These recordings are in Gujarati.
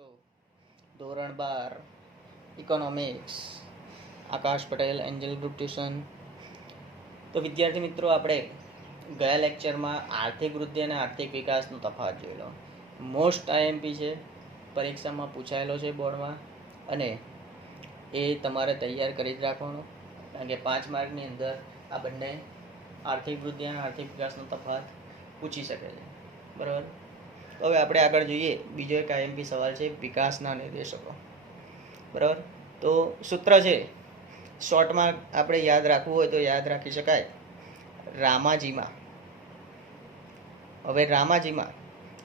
તો ધોરણ 12 ઇકોનોમિક્સ આકાશ પટેલ એન્જલ ગ્રુપ ટ્યુશન. તો વિદ્યાર્થી મિત્રો, આપણે ગયા લેક્ચરમાં આર્થિક વૃદ્ધિ અને આર્થિક વિકાસનો તફાવત જોયેલો. મોસ્ટ આઈએમપી છે, પરીક્ષામાં પૂછાયેલો છે બોર્ડમાં, અને એ તમારે તૈયાર કરી જ રાખવાનો, કારણ કે 5 માર્કની અંદર આ બંને આર્થિક વૃદ્ધિ અને આર્થિક વિકાસનો તફાવત પૂછી શકે છે. બરાબર. હવે આપણે આગળ જોઈએ. બીજો એક આઈએમપી સવાલ છે વિકાસના નિર્દેશકો. બરાબર. તો સૂત્ર છે, શોર્ટમાં આપણે યાદ રાખવું હોય તો યાદ રાખી શકાય. રામાજીમાં, હવે રામાજીમાં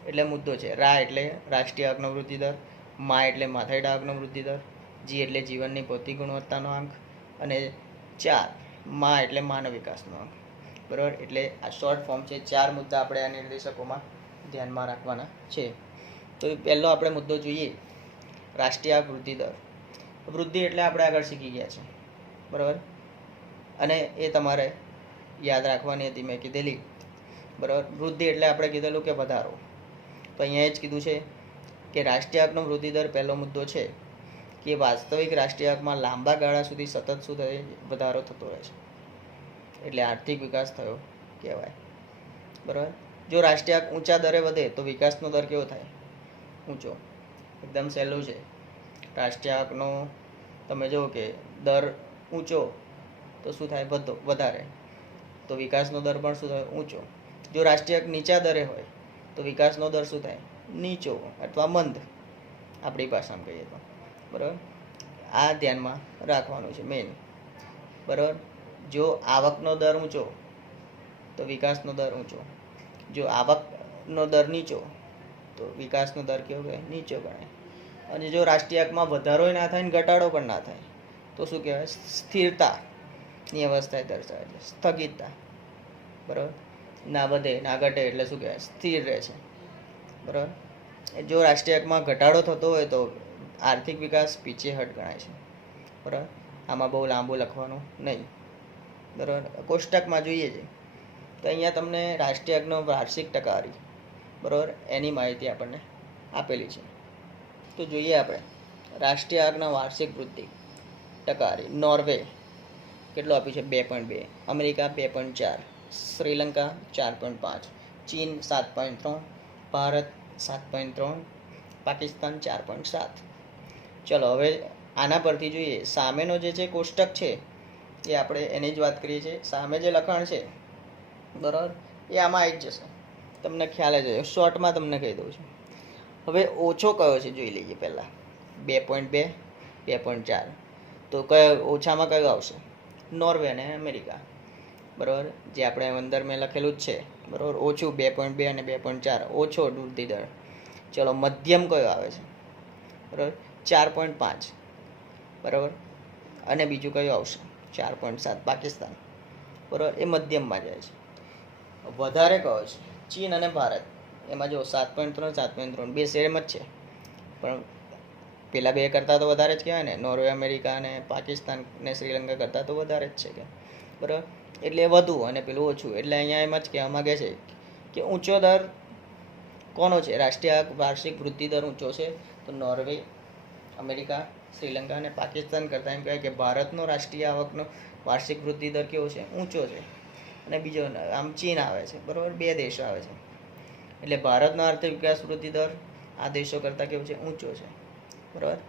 એટલે મુદ્દો છે. રા એટલે રાષ્ટ્રીય આવકનો વૃદ્ધિ દર, મા એટલે માથાદીઠ આવકનો વૃદ્ધિ દર, જી એટલે જીવનની ભૌતિક ગુણવત્તાનો આંક, અને 4 મા એટલે માનવ વિકાસનો આંક. બરાબર. એટલે આ શોર્ટ ફોર્મ છે. 4 મુદ્દા આપણે આ નિર્દેશકોમાં ધ્યાનમાં રાખવાના છે. તો પહેલો આપણે મુદ્દો જોઈએ, રાષ્ટ્રીય આવક વૃદ્ધિ દર. વૃદ્ધિ એટલે આપણે આગળ શીખી ગયા છે. બરાબર. અને એ તમારે યાદ રાખવાની હતી, મેં કીધેલી. બરાબર. વૃદ્ધિ એટલે આપણે કીધેલું કે વધારો. તો અહીંયા જ કીધું છે કે રાષ્ટ્રીય આવકનો વૃદ્ધિ દર પહેલો મુદ્દો છે કે વાસ્તવિક રાષ્ટ્રીય આવકમાં લાંબા ગાળા સુધી સતત શું થાય, વધારો થતો રહે છે, એટલે આર્થિક વિકાસ થયો કહેવાય. બરાબર. જો રાષ્ટ્રીય આવક ઊંચા દરે વધે તો વિકાસનો દર કેવો થાય? ઊંચો. એકદમ સહેલું છે. રાષ્ટ્રીય આવકનો તમે જુઓ કે દર ઊંચો તો શું થાય? વધારે. તો વિકાસનો દર પણ શું થાય? ઊંચો. જો રાષ્ટ્રીય આવક નીચા દરે હોય તો વિકાસનો દર શું થાય? નીચો અથવા મંદ, આપણી ભાષામાં કહીએ તો. બરાબર. આ ધ્યાનમાં રાખવાનું છે મેઇન. બરાબર. જો આવકનો દર ઊંચો તો વિકાસનો દર ઊંચો. જો આવકનો દર નીચો તો વિકાસનો દર કેવો કહેવાય? નીચો ગણાય. અને જો રાષ્ટ્રીય આવકમાં વધારો ના થાય ને ઘટાડો પણ ના થાય તો શું કહેવાય? સ્થિરતાની અવસ્થા દર્શાવે છે, સ્થગિતતા. બરાબર. ના વધે ના ઘટે એટલે શું કહેવાય? સ્થિર રહે છે. બરાબર. જો રાષ્ટ્રીય આવકમાં ઘટાડો થતો હોય તો આર્થિક વિકાસ પીછેહટ ગણાય છે. બરાબર. આમાં બહુ લાંબુ લખવાનું નહીં. બરાબર. કોષ્ટકમાં જોઈએ છે તો અહીંયા તમને રાષ્ટ્રીય આવકનો વાર્ષિક ટકાવારી, બરાબર, એની માહિતી આપણને આપેલી છે. તો જોઈએ આપણે રાષ્ટ્રીય આવકના વાર્ષિક વૃદ્ધિ ટકાવારી. નોર્વે કેટલો આપ્યું છે? 2.2. અમેરિકા 2.4, શ્રીલંકા 4.5, ચીન 7.3, ભારત 7.3, પાકિસ્તાન 4.7. ચલો હવે આના પરથી જોઈએ. સામેનો જે છે કોષ્ટક છે એ આપણે એની જ વાત કરીએ છીએ. સામે જે લખાણ છે, બરાબર, એ આમાં આવી જ જશે, તમને ખ્યાલ જ હશે. શોર્ટમાં તમને કહી દઉં છું. હવે ઓછો કયો છે જોઈ લઈએ પહેલાં. 2.2, 2.4. તો કયો ઓછામાં કયો આવશે? નોર્વે અને અમેરિકા. બરાબર. જે આપણે અંદર મેં લખેલું જ છે. બરાબર. ઓછું 2.2 અને 2.4, ઓછો વૃદ્ધિ દર. ચલો મધ્યમ કયો આવે છે? બરાબર. 4.5. બરાબર. અને બીજું કયું આવશે? 4.7, પાકિસ્તાન. બરાબર. એ મધ્યમમાં જાય છે. વધારે કયો છે? ચીન અને ભારત. એમાં જો 7.3, 7.3 બે સેમ જ છે, પણ પેલા બે કરતાં તો વધારે જ કહેવાય ને. નોર્વે, અમેરિકા અને પાકિસ્તાન ને શ્રીલંકા કરતાં તો વધારે જ છે કે. બરાબર. એટલે વધુ અને પેલું ઓછું. એટલે અહીંયા એમ જ કહેવા માગે છે કે ઊંચો દર કોનો છે? રાષ્ટ્રીય વાર્ષિક વૃદ્ધિ દર ઊંચો છે તો નોર્વે, અમેરિકા, શ્રીલંકા અને પાકિસ્તાન કરતાં એમ કહેવાય કે ભારતનો રાષ્ટ્રીય આવકનો વાર્ષિક વૃદ્ધિ દર કેવો છે? ઊંચો છે. અને બીજો આમ ચીન આવે છે. બરાબર. બે દેશો આવે છે. એટલે ભારતનો આર્થિક વિકાસ વૃદ્ધિ દર આ દેશો કરતાં કેવો છે? ઊંચો છે. બરાબર.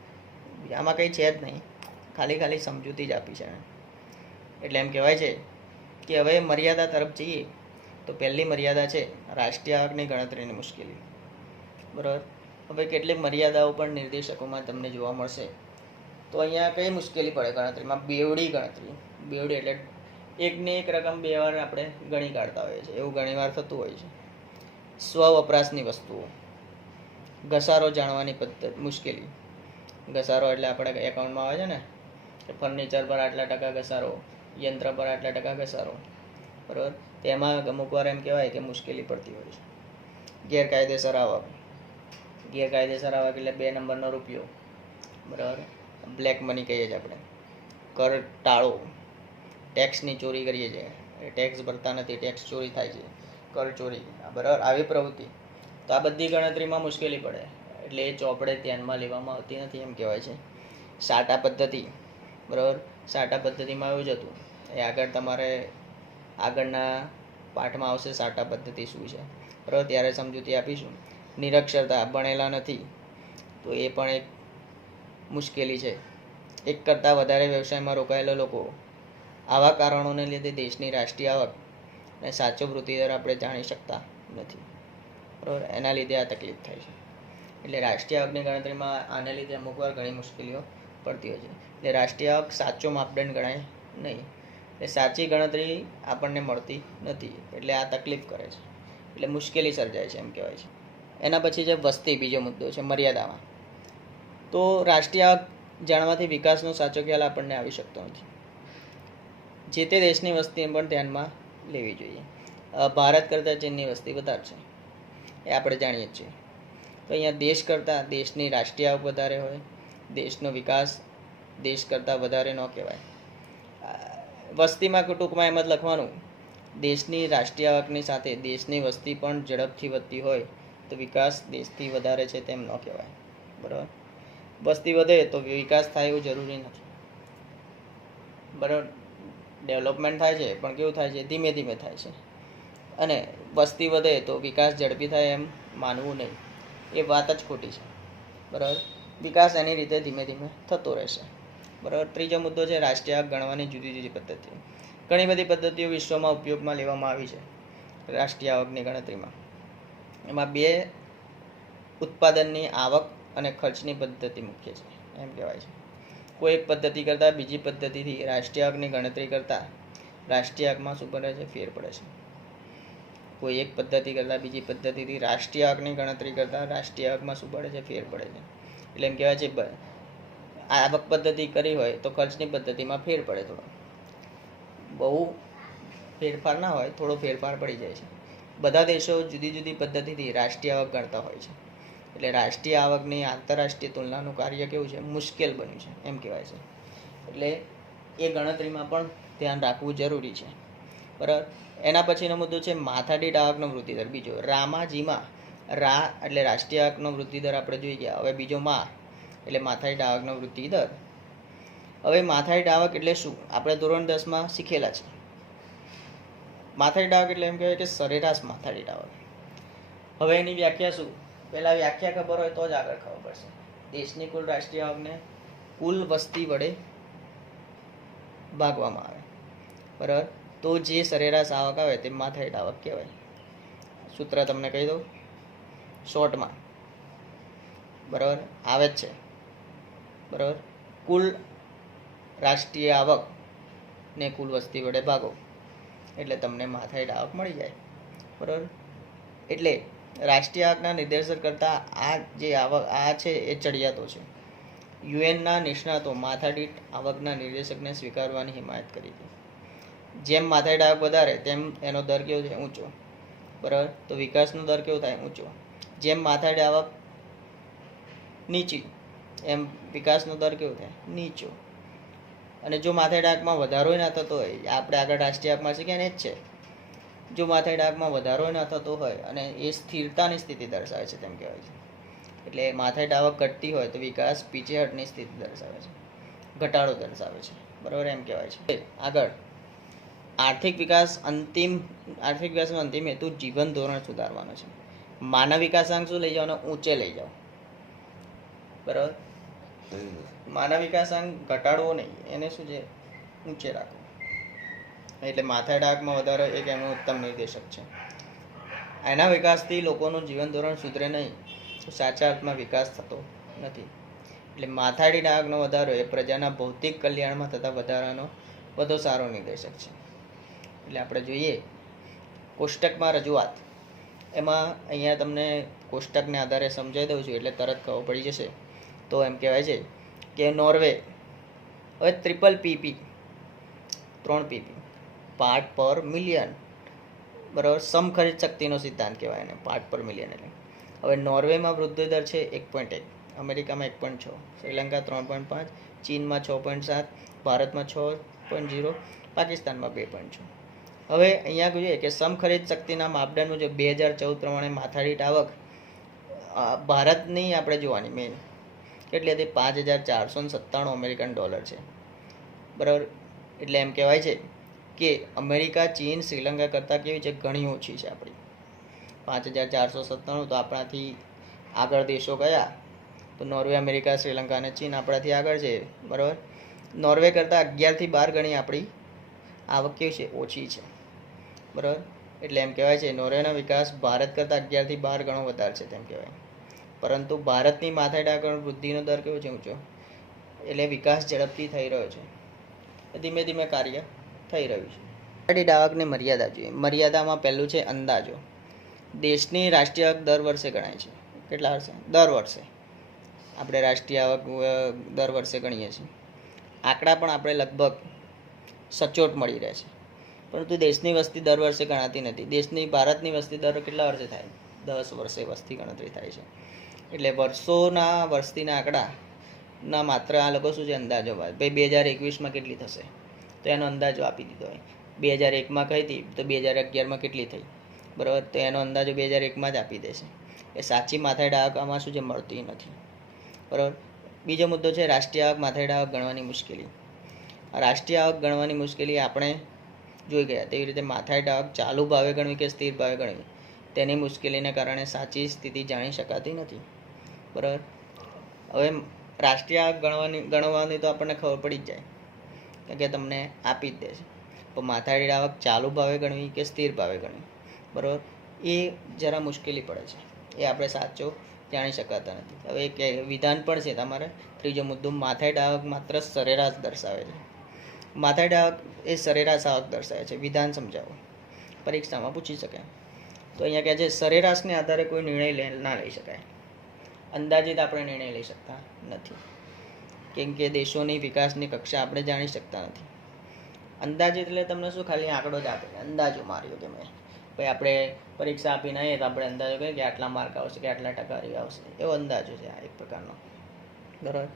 આમાં કંઈ છે જ નહીં, ખાલી સમજૂતી જ આપી છે. એટલે એમ કહેવાય છે કે હવે મર્યાદા તરફ જઈએ તો પહેલી મર્યાદા છે રાષ્ટ્રીય આવકની ગણતરીની મુશ્કેલી. બરાબર. હવે કેટલીક મર્યાદાઓ પણ નિર્દેશકોમાં તમને જોવા મળશે. તો અહીંયા કઈ મુશ્કેલી પડે ગણતરીમાં? બેવડી ગણતરી. બેવડી એટલે એકની એક રકમ બે વાર આપણે ગણી કાઢતા હોઈએ છીએ, એવું ઘણીવાર થતું હોય છે. સ્વ વપરાશની વસ્તુઓ. ઘસારો જાણવાની મુશ્કેલી. ઘસારો એટલે આપણે એકાઉન્ટમાં આવે છે ને કે ફર્નિચર પર આટલા ટકા ઘસારો, યંત્ર પર આટલા ટકા ઘસારો. બરાબર. તેમાં અમુક વાર એમ કહેવાય કે મુશ્કેલી પડતી હોય છે. ગેરકાયદેસર આવક. ગેરકાયદેસર આવક એટલે 2 નંબરનો રૂપિયો. બરાબર. બ્લેક મની કહીએ છીએ આપણે. કર ટાળો, ટેક્સની ચોરી કરીએ છીએ, ટેક્સ ભરતા નથી, ટેક્સ ચોરી થાય છે, કર ચોરી. બરાબર. આવી પ્રવૃત્તિ. તો આ બધી ગણતરીમાં મુશ્કેલી પડે. એટલે એ ચોપડે ધ્યાનમાં લેવામાં આવતી નથી એમ કહેવાય છે. સાટા પદ્ધતિ, બરાબર. સાટા પદ્ધતિમાં એવું જ હતું, એ આગળ તમારે આગળના પાઠમાં આવશે સાટા પદ્ધતિ શું છે, બરાબર, ત્યારે સમજૂતી આપીશું. નિરક્ષરતા, ભણેલા નથી, તો એ પણ એક મુશ્કેલી છે. એક કરતાં વધારે વ્યવસાયમાં રોકાયેલા લોકો, આવા કારણોને લીધે દેશની રાષ્ટ્રીય આવક અને સાચો વૃદ્ધિદર આપણે જાણી શકતા નથી, બરાબર. એના લીધે આ તકલીફ થાય છે. એટલે રાષ્ટ્રીય આવકની ગણતરીમાં આને લીધે અમુક વાર ઘણી મુશ્કેલીઓ પડતી હોય છે. એટલે રાષ્ટ્રીય આવક સાચો માપદંડ ગણાય નહીં, એટલે સાચી ગણતરી આપણને મળતી નથી, એટલે આ તકલીફ કરે છે, એટલે મુશ્કેલી સર્જાય છે એમ કહેવાય છે. એના પછી છે વસ્તી, બીજો મુદ્દો છે મર્યાદામાં. તો રાષ્ટ્રીય આવક જાણવાથી વિકાસનો સાચો ખ્યાલ આપણને આવી શકતો નથી. જે તે દેશની વસ્તી પણ ધ્યાનમાં લેવી જોઈએ. ભારત કરતાં ચીનની વસ્તી વધારે છે, એ આપણે જાણીએ જ છીએ. તો અહીંયા દેશ કરતાં દેશની રાષ્ટ્રીય આવક વધારે હોય, દેશનો વિકાસ દેશ કરતાં વધારે ન કહેવાય. વસ્તીમાં ટૂંકમાં એમ જ લખવાનું, દેશની રાષ્ટ્રીય આવકની સાથે દેશની વસ્તી પણ ઝડપથી વધતી હોય તો વિકાસ દેશથી વધારે છે તેમ ન કહેવાય, બરાબર. વસ્તી વધે તો વિકાસ થાય એવું જરૂરી નથી, બરાબર. ડેવલપમેન્ટ થાય છે પણ કેવું થાય છે, ધીમે ધીમે થાય છે. અને વસ્તી વધે તો વિકાસ ઝડપી થાય એમ માનવું નહીં, એ વાત જ ખોટી છે, બરાબર. વિકાસ એની રીતે ધીમે ધીમે થતો રહેશે, બરાબર. ત્રીજો મુદ્દો છે રાષ્ટ્રીય આવક ગણવાની જુદી જુદી પદ્ધતિઓ. ઘણી બધી પદ્ધતિઓ વિશ્વમાં ઉપયોગમાં લેવામાં આવી છે રાષ્ટ્રીય આવકની ગણતરીમાં. એમાં બે ઉત્પાદનની આવક અને ખર્ચની પદ્ધતિ મુખ્ય છે એમ કહેવાય છે. કોઈ એક પદ્ધતિ કરતાં બીજી પદ્ધતિથી રાષ્ટ્રીય આવકની ગણતરી કરતાં રાષ્ટ્રીય આવકમાં શું પડે છે, ફેર પડે છે. કોઈ એક પદ્ધતિ કરતાં બીજી પદ્ધતિથી રાષ્ટ્રીય આવકની ગણતરી કરતાં રાષ્ટ્રીય આવકમાં શું પડે છે, ફેર પડે છે. એટલે એમ કહેવાય છે આવક પદ્ધતિ કરી હોય તો ખર્ચની પદ્ધતિમાં ફેર પડે, થોડો બહુ ફેરફાર ના હોય, થોડો ફેરફાર પડી જાય છે. બધા દેશો જુદી જુદી પદ્ધતિથી રાષ્ટ્રીય આવક ગણતા હોય છે, એટલે રાષ્ટ્રીય આવકની આંતરરાષ્ટ્રીય તુલનાનું કાર્ય કેવું છે, મુશ્કેલ બન્યું છે એમ કહેવાય છે. એટલે એ ગણતરીમાં પણ ધ્યાન રાખવું જરૂરી છે, બરાબર. એના પછીનો મુદ્દો છે માથાદીઠ આવકનો વૃદ્ધિદર. બીજો રામાજીમાં રા એટલે રાષ્ટ્રીય આવકનો વૃદ્ધિદર આપણે જોઈ ગયા. હવે બીજો મા એટલે માથાદીઠ આવકનો વૃદ્ધિદર. હવે માથાદીઠ આવક એટલે શું, આપણે ધોરણ 10માં શીખેલા છે. માથાદીઠ આવક એટલે એમ કહેવાય કે સરેરાશ માથાદીઠ આવક. હવે એની વ્યાખ્યા શું, પહેલાં વ્યાખ્યા ખબર હોય તો જ આગળ ખબર પડશે. દેશની કુલ રાષ્ટ્રીય આવકને કુલ વસ્તી વડે ભાગવામાં આવે, બરાબર. તો જે સરેરાશ આવક આવે તે માથાદીઠ આવક કહેવાય. સૂત્ર તમને કહી દઉં શોર્ટમાં, બરાબર, આવે જ છે, બરાબર. કુલ રાષ્ટ્રીય આવક ને કુલ વસ્તી વડે ભાગો એટલે તમને માથાદીઠ આવક મળી જાય, બરાબર. એટલે રાષ્ટ્રીય આવકના નિર્દેશન કરતાં આ જે આવક આ છે એ ચડિયાતો છે. યુએનના નિષ્ણાતો માથાદીઠ આવકના નિર્દેશકને સ્વીકારવાની હિમાયત કરી હતી. જેમ માથાદીઠ આવક વધારે તેમ એનો દર કેવો છે, ઊંચો, બરાબર. તો વિકાસનો દર કેવો થાય, ઊંચો. જેમ માથાદીઠ આવક નીચી એમ વિકાસનો દર કેવો થાય, નીચો. અને જો માથાદીઠ આવકમાં વધારો ના થતો હોય, આપણે આગળ રાષ્ટ્રીય આવકમાં શીખ્યા ને જ છે, જો માથાદીઠ આવકમાં વધારો ના થતો હોય અને એ સ્થિરતાની સ્થિતિ દર્શાવે છે તેમ કહેવાય છે. એટલે માથાદીઠ આવક ઘટતી હોય તો વિકાસ પીછેહટની સ્થિતિ દર્શાવે છે, ઘટાડો દર્શાવે છે, બરાબર, એમ કહેવાય છે. આગળ આર્થિક વિકાસનો અંતિમ હેતુ જીવન ધોરણ સુધારવાનો છે. માનવ વિકાસાંક શું લઈ જાઓ, ઊંચે લઈ જાઓ, બરાબર. માનવ વિકાસાંક ઘટાડવો નહીં, એને શું છે, ઊંચે રાખો. એટલે માથાદીઠ આવકમાં વધારો એક એનું ઉત્તમ નિર્દેશક છે. એના વિકાસથી લોકોનું જીવન ધોરણ સુધરે નહીં તો સાચા અર્થમાં વિકાસ થતો નથી. એટલે માથાદીઠ આવકનો વધારો એ પ્રજાના ભૌતિક કલ્યાણમાં થતા વધારાનો વધુ સારો નિર્દેશક છે. એટલે આપણે જોઈએ કોષ્ટકમાં રજૂઆત, એમાં અહીંયા તમને કોષ્ટકને આધારે સમજાવી દઉં છું એટલે તરત ખબર પડી જશે. તો એમ કહેવાય છે કે નોર્વે, હવે ટ્રિપલ પીપી 3 પીપી પાર્ટ પર મિલિયન, બરાબર. સમખરીદ શક્તિનો સિદ્ધાંત કહેવાય એને, પાર્ટ પર મિલિયન. એટલે હવે નોર્વેમાં વૃદ્ધિ દર છે 1.1, અમેરિકામાં 1.6, શ્રીલંકા 3.5, ચીનમાં 6.7, ભારતમાં 6.0, પાકિસ્તાનમાં 2.6. હવે અહીંયા જોઈએ કે સમખરીદ શક્તિના માપદંડ મુજબ 2014 પ્રમાણે માથાદીઠ આવક ભારતની આપણે જોવાની મેઇન કેટલી હતી, $5,497 અમેરિકન ડોલર છે, બરાબર. એટલે એમ કહેવાય છે કે અમેરિકા, ચીન, શ્રીલંકા કરતાં કેવી છે, ઘણી ઓછી છે આપણી. 5,497 તો આપણાથી આગળ દેશો કયા, તો નોર્વે, અમેરિકા, શ્રીલંકા અને ચીન આપણાથી આગળ છે, બરાબર. નોર્વે કરતાં 11થી 12 ગણી આપણી આવક કેવી છે, ઓછી છે, બરાબર. એટલે એમ કહેવાય છે નોર્વેનો વિકાસ ભારત કરતાં 11થી 12 ગણો વધારે છે તેમ કહેવાય. પરંતુ ભારતની માથાદીઠ આવક વૃદ્ધિનો દર કેવો છે, ઊંચો. એટલે વિકાસ ઝડપથી થઈ રહ્યો છે, ધીમે ધીમે કાર્ય થઈ રહ્યું છે. માથાદીઠ આવકની મર્યાદા જોઈએ. મર્યાદામાં પહેલું છે અંદાજો. દેશની રાષ્ટ્રીય આવક દર વર્ષે ગણાય છે. કેટલા વર્ષે? દર વર્ષે આપણે રાષ્ટ્રીય આવક દર વર્ષે ગણીએ છીએ. આંકડા પણ આપણે લગભગ સચોટ મળી રહે છે, પરંતુ દેશની વસ્તી દર વર્ષે ગણાતી નથી. ભારતની વસ્તી દર કેટલા વર્ષે થાય? 10 વર્ષે વસ્તી ગણતરી થાય છે. એટલે વર્ષોના વસ્તીના આંકડાના માત્ર આ લોકો શું છે, અંદાજો. ભાઈ 2021માં કેટલી થશે તો એનો અંદાજો આપી દીધો હોય. 2001માં કઈ હતી તો 2011માં કેટલી થઈ, બરાબર, તો એનો અંદાજો 2001માં જ આપી દેશે. એ સાચી માથાદીઠ આવક આમાં શું છે, મળતી નથી, બરાબર. બીજો મુદ્દો છે રાષ્ટ્રીય આવક, માથાદીઠ આવક ગણવાની મુશ્કેલી. રાષ્ટ્રીય આવક ગણવાની મુશ્કેલી આપણે જોઈ ગયા. તેવી રીતે માથાદીઠ આવક ચાલુ ભાવે ગણવી કે સ્થિર ભાવે ગણવી, તેની મુશ્કેલીને કારણે સાચી સ્થિતિ જાણી શકાતી નથી, બરાબર. હવે રાષ્ટ્રીય આવક ગણવાની તો આપણને ખબર પડી જ જાય કે તમને આપી જ દે છે. પણ માથાદીઠ આવક ચાલુ ભાવે ગણવી કે સ્થિર ભાવે ગણવી, બરાબર, એ જરા મુશ્કેલી પડે છે. એ આપણે સાચો જાણી શકાતા નથી. હવે એક વિધાન પણ છે તમારે. ત્રીજો મુદ્દો, માથાદીઠ આવક માત્ર સરેરાશ દર્શાવે છે. માથાદીઠ આવક એ સરેરાશ આવક દર્શાવે છે. વિધાન સમજાવો, પરીક્ષામાં પૂછી શકાય. તો અહીંયા કહે છે સરેરાશને આધારે કોઈ નિર્ણય ના લઈ શકાય. અંદાજિત આપણે નિર્ણય લઈ શકતા નથી, કેમ કે દેશોની વિકાસની કક્ષા આપણે જાણી શકતા નથી. અંદાજિત એટલે તમને શું, ખાલી આંકડો જ આપે, અંદાજો માર્યો કે મેં. ભાઈ આપણે પરીક્ષા આપીને આવીએ તો આપણે અંદાજો કહીએ કે આટલા માર્ક આવશે કે આટલા ટકા આવશે, એવો અંદાજો છે આ એક પ્રકારનો, બરાબર.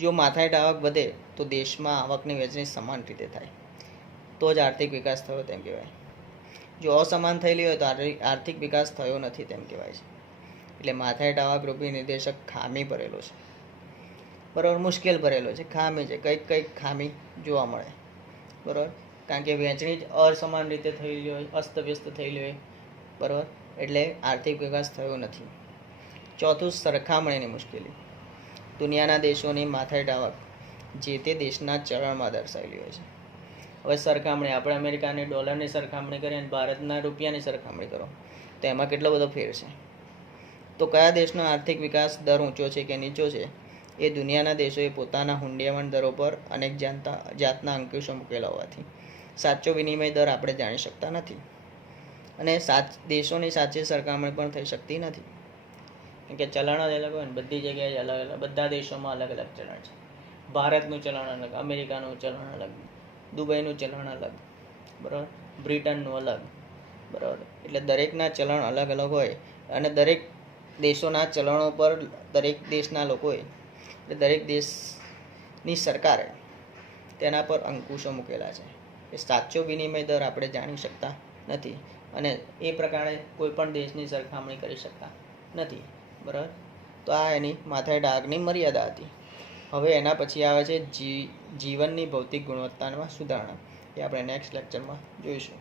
જો માથાદીઠ આવક વધે તો દેશમાં આવકની વહેંચણી સમાન રીતે થાય, તો જ આર્થિક વિકાસ થયો તેમ કહેવાય. જો અસમાન થયેલી હોય તો આર્થિક વિકાસ થયો નથી તેમ કહેવાય છે. એટલે માથાદીઠ આવક રૂપી નિર્દેશક ખામી ભરેલો છે, બરાબર, મુશ્કેલ ભરેલો છે, ખામી છે. કંઈક ખામી જોવા મળે, બરાબર, કારણ કે વહેંચણી જ અસમાન રીતે થયેલી હોય, અસ્તવ્યસ્ત થયેલી હોય, બરાબર, એટલે આર્થિક વિકાસ થયો નથી. ચોથું, સરખામણીની મુશ્કેલી. દુનિયાના દેશોની માથાદીઠ આવક જે તે દેશના ચલણમાં દર્શાવેલી હોય છે. હવે સરખામણી, આપણે અમેરિકાની ડોલરની સરખામણી કરીએ અને ભારતના રૂપિયાની સરખામણી કરો તો એમાં કેટલો બધો ફેર છે. તો કયા દેશનો આર્થિક વિકાસ દર ઊંચો છે કે નીચો છે, એ દુનિયાના દેશોએ પોતાના હુંડિયામણ દરો પર અનેક જાતના અંકુશો મૂકેલા હોવાથી સાચો વિનિમય દર આપણે જાણી શકતા નથી, અને દેશોની સાચી સરખામણી પણ થઈ શકતી નથી. કેમ કે ચલણ જ અલગ હોય ને, બધી જગ્યાએ અલગ અલગ, બધા દેશોમાં અલગ અલગ ચલણ છે. ભારતનું ચલણ અલગ, અમેરિકાનું ચલણ અલગ, દુબઈનું ચલણ અલગ, બરાબર, બ્રિટનનું અલગ, બરાબર. એટલે દરેકના ચલણ અલગ અલગ હોય, અને દરેક દેશોના ચલણો પર દરેક દેશના લોકોએ, એટલે દરેક દેશની સરકારે તેના પર અંકુશો મૂકેલા છે. એ સાચો વિનિમય દર આપણે જાણી શકતા નથી, અને એ પ્રકારે કોઈ પણ દેશની સરખામણી કરી શકતા નથી, બરાબર. તો આ એની માથાદીઠ આવકની મર્યાદા હતી. હવે એના પછી આવે છે જીવનની ભૌતિક ગુણવત્તામાં સુધારણા. એ આપણે નેક્સ્ટ લેક્ચરમાં જોઈશું.